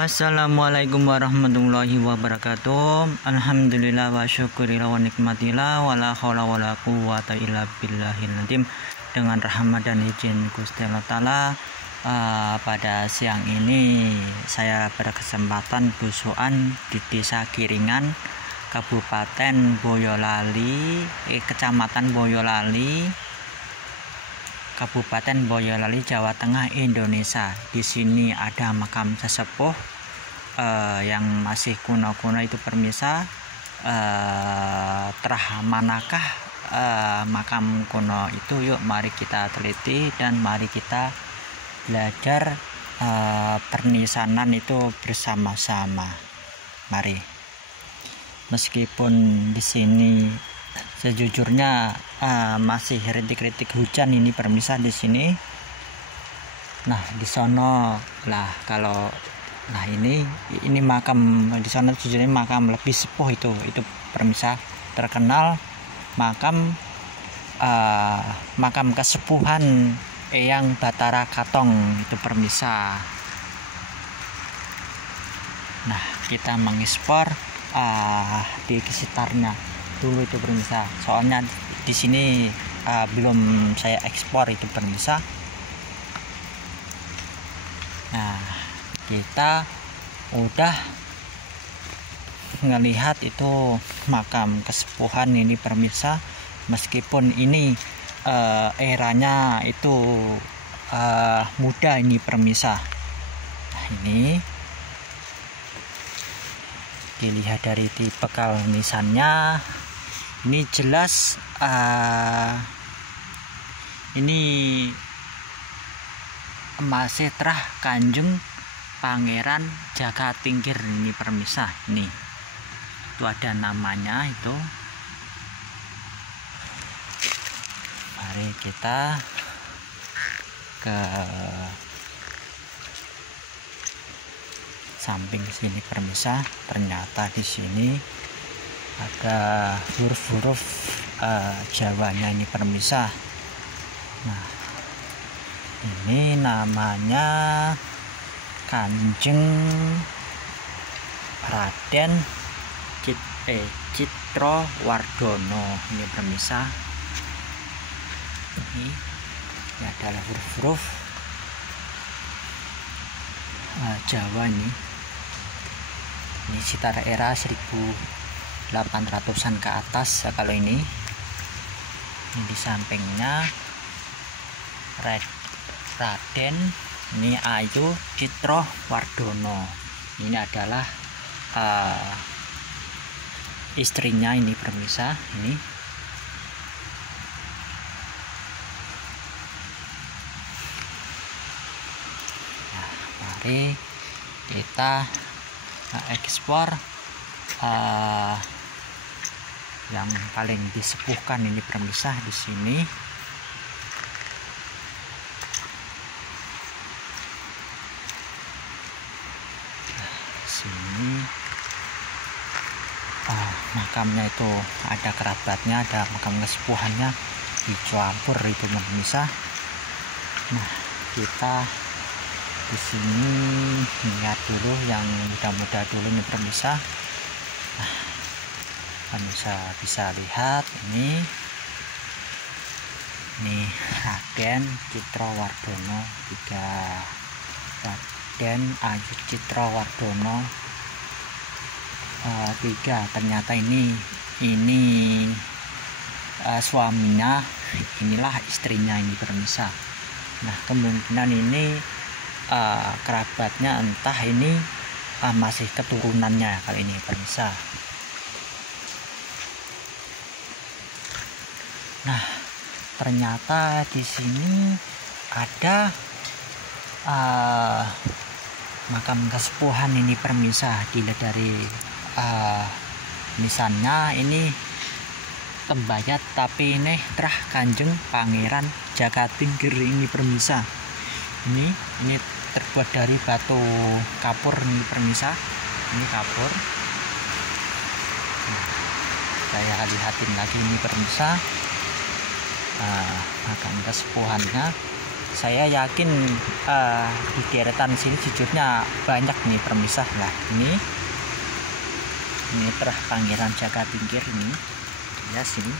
Assalamualaikum warahmatullahi wabarakatuh. Alhamdulillah wa syukurillah wa nikmatillah wa la haula wa la quwwata illa billahil azim. Dengan rahmat dan izin Gusti Allah Ta'ala, pada siang ini saya berkesempatan busukan di Desa Kiringan, Kabupaten Boyolali, Kecamatan Boyolali, Kabupaten Boyolali, Jawa Tengah, Indonesia. Di sini ada makam sesepuh yang masih kuno-kuno itu permisa. Terah manakah makam kuno itu? Yuk mari kita teliti dan mari kita belajar pernisanan itu bersama-sama. Mari. Meskipun di sini sejujurnya masih rintik-rintik hujan ini permisa di sini. Nah di sono lah, kalau nah ini makam di sana sejujurnya makam lebih sepuh itu permisa, terkenal makam kesepuhan Eyang Batara Katong itu permisa. Nah kita mengeksplor di sekitarnya dulu itu permisa, soalnya di sini belum saya ekspor itu permisa. Nah kita udah ngelihat itu makam kesepuhan ini permisa, meskipun ini eranya itu muda ini permisa. Nah ini dilihat dari bekal nisannya, ini jelas ini masih terah Kanjeng Pangeran Jakatingkir ini permisa. Ini itu ada namanya itu. Mari kita ke samping sini permisa. Ternyata di sini ada huruf-huruf Jawanya ini permisa. Nah ini namanya Kanjeng Raden Citrowardono ini permisa. Ini adalah huruf-huruf Jawa ini setara era 1800-an ke atas ya. Kalau ini di sampingnya Raden ini Ayu Citrowardono, ini adalah istrinya ini permisa. Ini nah, mari kita ekspor yang paling disepuhkan ini permisa di sini. Sini makamnya itu ada kerabatnya, ada makam kesepuhannya dicampur itu permisa. Nah kita di sini lihat dulu yang muda-muda dulu nih permisa. Nah permisa bisa lihat ini Raden Citrowardono, Raden Ayu Citrowardono 3. Ternyata ini suaminya, inilah istrinya ini permisa. Nah kemungkinan ini kerabatnya, entah ini masih keturunannya kali ini permisa. Nah ternyata di sini ada makam kesepuhan ini permisa. Dilihat dari nisannya ini tembayat, tapi ini terah Kanjeng Pangeran Jakatingkir ini permisa. Ini terbuat dari batu kapur ini permisa. Ini kapur. Nah, saya lihatin lagi ini permisa makam kesepuhannya. saya yakin di deretan sini jujurnya banyak nih permisah. Lah ini terah Pangeran Jakatingkir ini ya sini.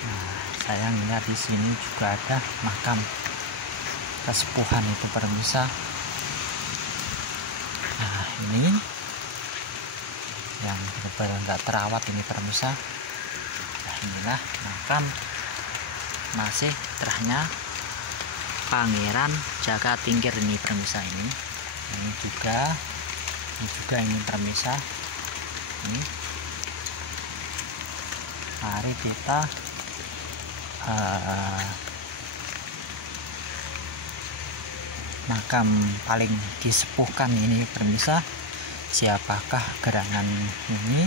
Nah, saya melihat di sini juga ada makam kesepuhan itu permisah. Nah ini yang benar-benar nggak terawat ini permisah. Nah inilah makam masih terahnya Pangeran Jakatingkir ini permisah ini. Ini juga ini permisah. Ini mari kita makam paling disepuhkan ini permisah. Siapakah gerangan ini?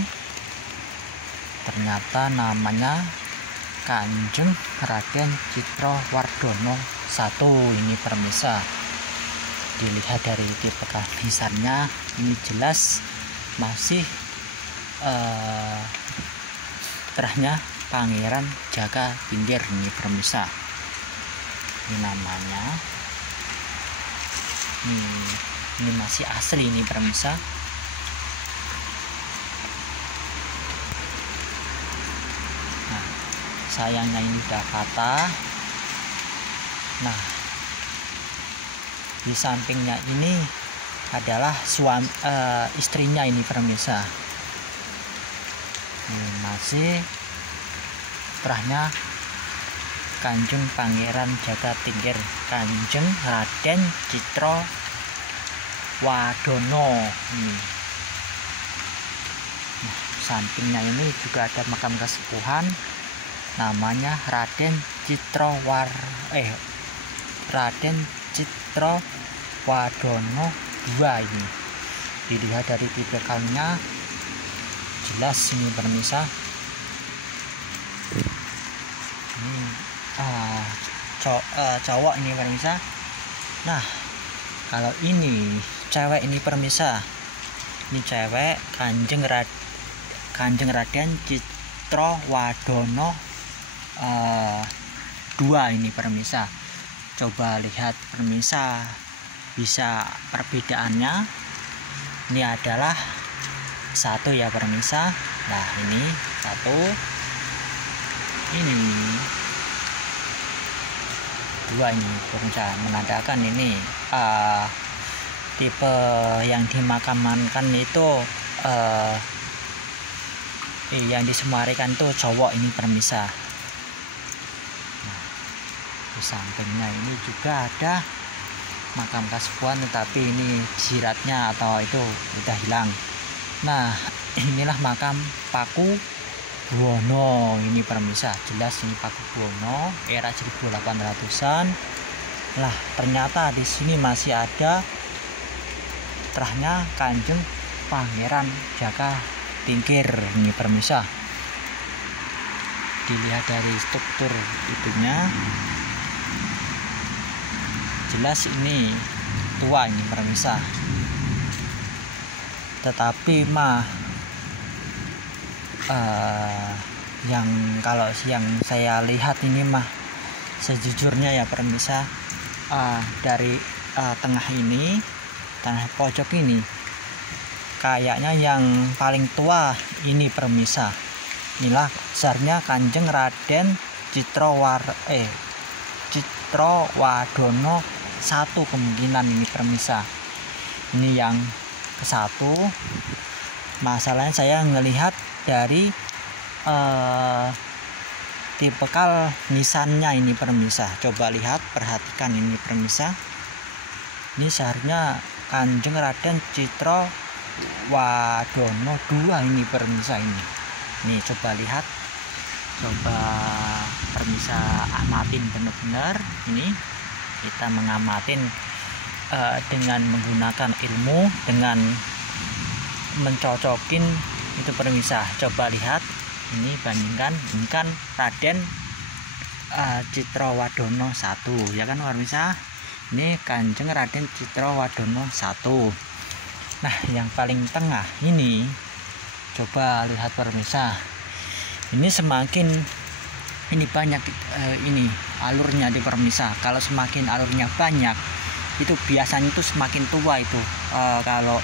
Ternyata namanya Kanjeng Raden Citrawardono I ini permisah. Dilihat dari tipe nisannya ini jelas masih terahnya Pangeran Jakatingkir ini permisah. Ini namanya ini masih asli ini permisah. Nah sayangnya ini udah patah. Nah di sampingnya ini adalah istrinya ini permisah. Ini masih terahnya Kanjeng Pangeran Jakatingkir, Kanjeng Raden Citrawardono. Nah, sampingnya ini juga ada makam kesepuhan namanya Raden Citrawardono II ini. Dilihat dari tipikalnya jelas ini permisah. Ini cowok ini permisah. Nah kalau ini cewek ini permisah. Ini cewek Kanjeng Raden Citrawardono II ini permisah. Coba lihat permisah bisa perbedaannya. Ini adalah satu ya permisah. Nah ini satu, ini dua ini permisah, menandakan ini tipe yang dimakamkan itu yang disemarikan tuh cowok ini permisah. Nah, di sampingnya ini juga ada makam kesepuhan, tetapi ini jiratnya atau itu udah hilang. Nah inilah makam Pakubuwono ini permisah. Jelas ini Pakubuwono era 1800-an. Lah ternyata di sini masih ada terahnya Kanjeng Pangeran Jakatingkir ini permisah. Dilihat dari struktur itunya jelas ini tua ini permisah. Tetapi yang kalau yang saya lihat ini sejujurnya ya permisah, dari tengah pojok ini kayaknya yang paling tua ini permisah. Inilah besarnya Kanjeng Raden Citrawardono I kemungkinan ini permisah. Ini yang ke satu. Masalahnya saya ngelihat dari tipikal nisannya ini permisah. Coba lihat, perhatikan ini permisah. Ini seharusnya Kanjeng Raden Citrawardono II ini permisah ini. Nih coba lihat, coba permisah amatin benar-benar. Ini kita mengamatin dengan menggunakan ilmu, dengan mencocokin itu permisah. Coba lihat ini, bandingkan. Ini kan Raden Citrawardono I ya kan permisah. Ini Kanjeng Raden Citrawardono I. Nah yang paling tengah ini coba lihat permisah. Ini semakin ini banyak ini alurnya di permisa. Kalau semakin alurnya banyak itu biasanya itu semakin tua itu kalau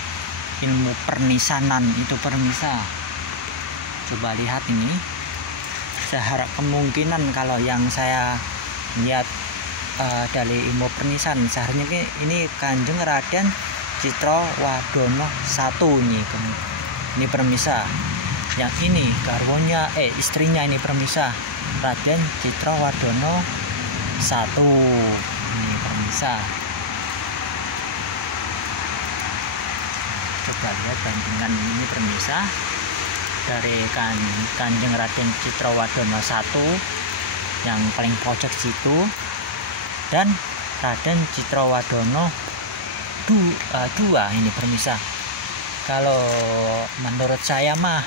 ilmu pernisanan itu permisa. Coba lihat ini, seharap kemungkinan kalau yang saya lihat dari ilmu pernisan seharusnya ini Kanjeng Raden Citrawadono I ini permisa. Yang ini garwonya istrinya ini permisa, Raden Citrawadono I ini permisa. Coba lihat bandingan ini permisa dari Kanjeng Raden Citrawadono I yang paling pojok situ dan Raden Citrawadono II ini permisa. Kalau menurut saya mah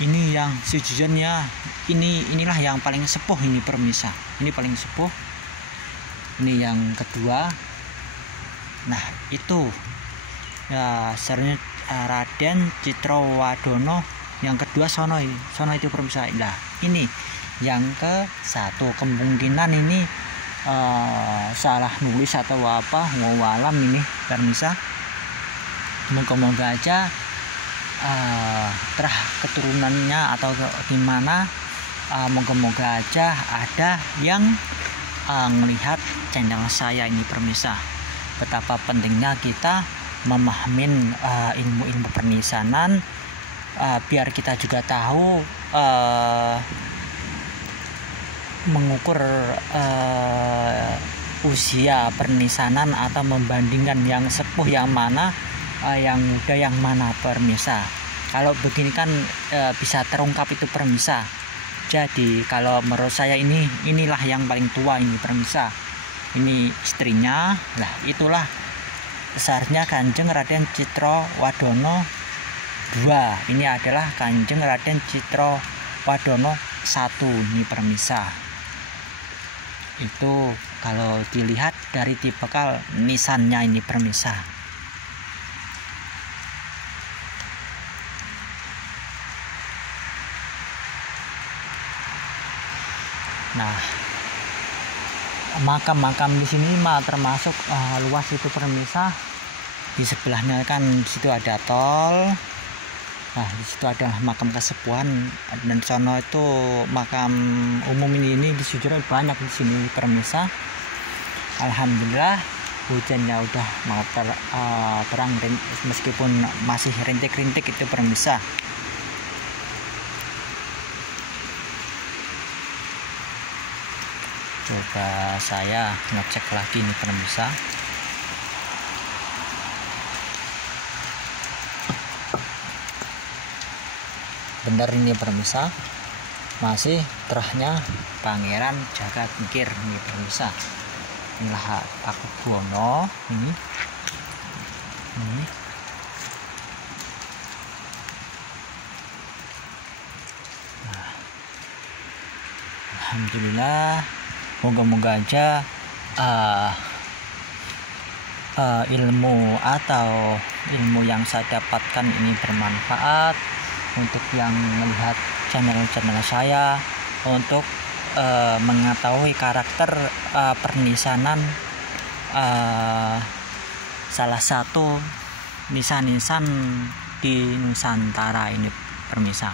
ini yang sejujurnya inilah yang paling sepuh ini permisa. Ini paling sepuh. Ini yang kedua. Nah itu ya sebenarnya Raden Citrawadono yang kedua sono itu permisa. Nah ini yang ke-1 kemungkinan ini salah nulis atau apa walam ini permisa. Moga-moga aja terah keturunannya atau gimana, moga-moga aja ada yang melihat channel saya ini permisa. Betapa pentingnya kita memahamin ilmu-ilmu pernisanan, biar kita juga tahu mengukur usia pernisanan atau membandingkan yang sepuh yang mana, yang muda yang mana permisa. Kalau begini kan bisa terungkap itu permisa. Jadi kalau menurut saya inilah yang paling tua ini permisa. Ini istrinya. Lah itulah seharusnya Kanjeng Raden Citrawadono II. Ini adalah Kanjeng Raden Citrawadono I ini permisa. Itu kalau dilihat dari tipikal nisannya ini permisa. Nah, makam-makam di sini mah termasuk luas itu permisa. Di sebelahnya kan di situ ada tol. Nah, di situ ada makam kesepuhan dan sono itu makam umum ini sejujurnya banyak di sini permisa. Alhamdulillah hujannya udah mau terang meskipun masih rintik-rintik itu permisa. Coba saya ngecek lagi nih permisa. Benar ini permisa, masih terahnya Pangeran Jagadmikir ini permisa. Inilah Pakubuwono ini. Nah, alhamdulillah, moga-moga aja ilmu atau ilmu yang saya dapatkan ini bermanfaat untuk yang melihat channel saya, untuk mengetahui karakter pernisanan salah satu nisan-nisan di Nusantara ini permisa.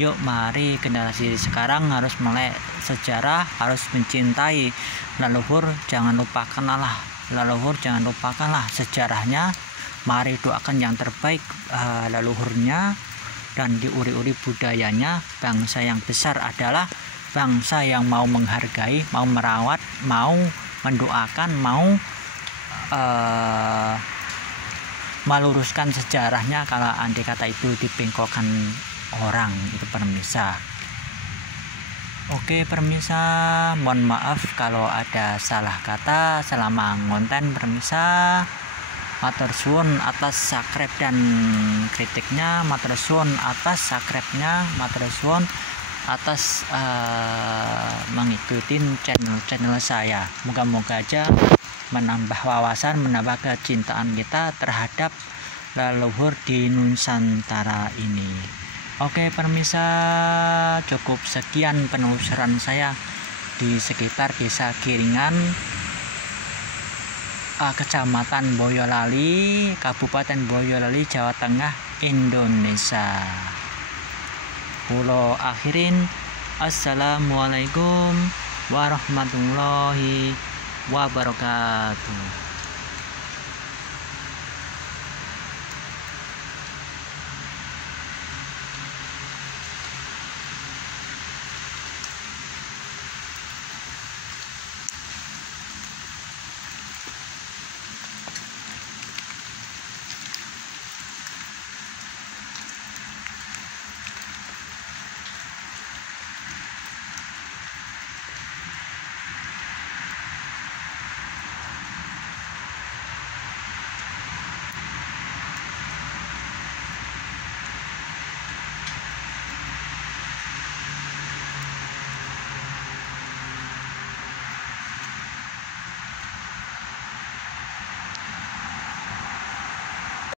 Yuk mari generasi sekarang harus melek sejarah, harus mencintai leluhur, jangan lupakanlah sejarahnya. Mari doakan yang terbaik leluhurnya dan diuri-uri budayanya. Bangsa yang besar adalah bangsa yang mau menghargai, mau merawat, mau mendoakan, mau meluruskan sejarahnya. Kalau andai kata itu dipengkokkan orang itu permisa. Oke permisa, mohon maaf kalau ada salah kata selama ngonten permisa. Matur suwun atas subscribe dan kritiknya, matur suwun atas subscribe-nya, matur suwun atas mengikuti channel saya. Moga-moga aja menambah wawasan, menambah kecintaan kita terhadap leluhur di Nusantara ini. Oke pemirsa, cukup sekian penelusuran saya di sekitar desa Giringan, Kecamatan Boyolali, Kabupaten Boyolali, Jawa Tengah, Indonesia. Kulo akhirin, assalamualaikum warahmatullahi wabarakatuh.